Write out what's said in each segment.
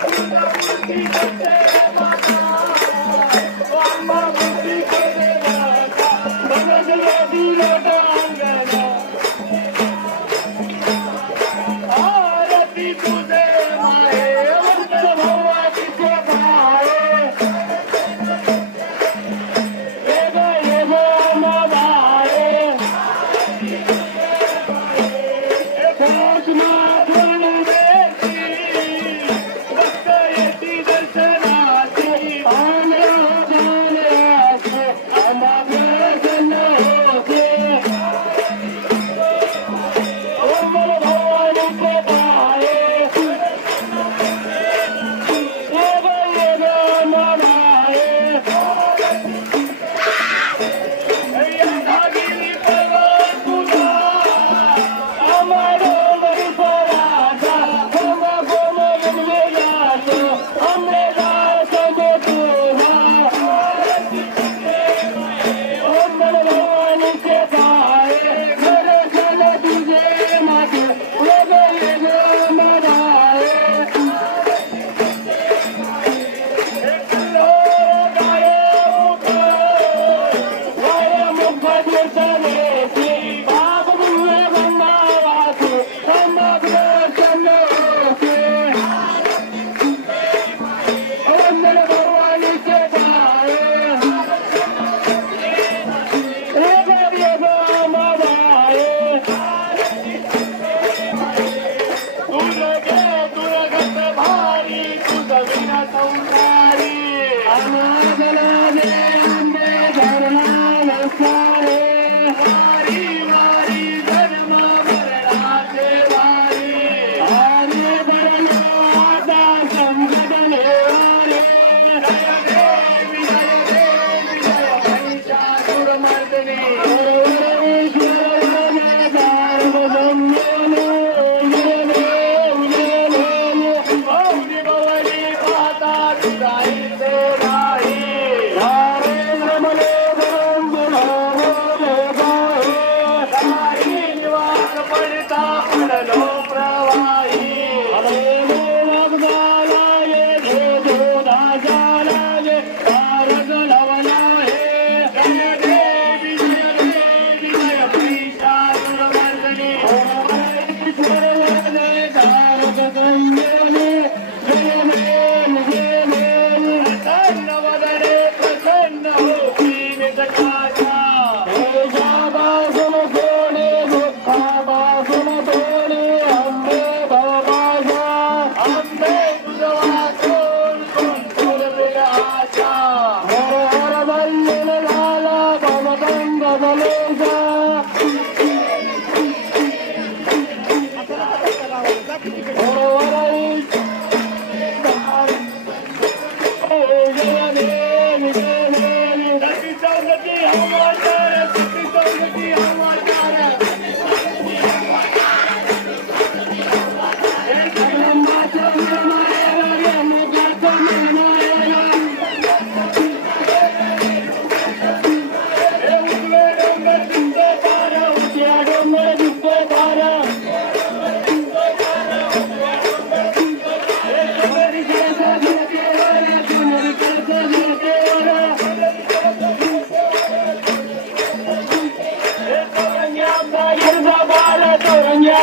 Come on, come on. Tauranga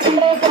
Thank you.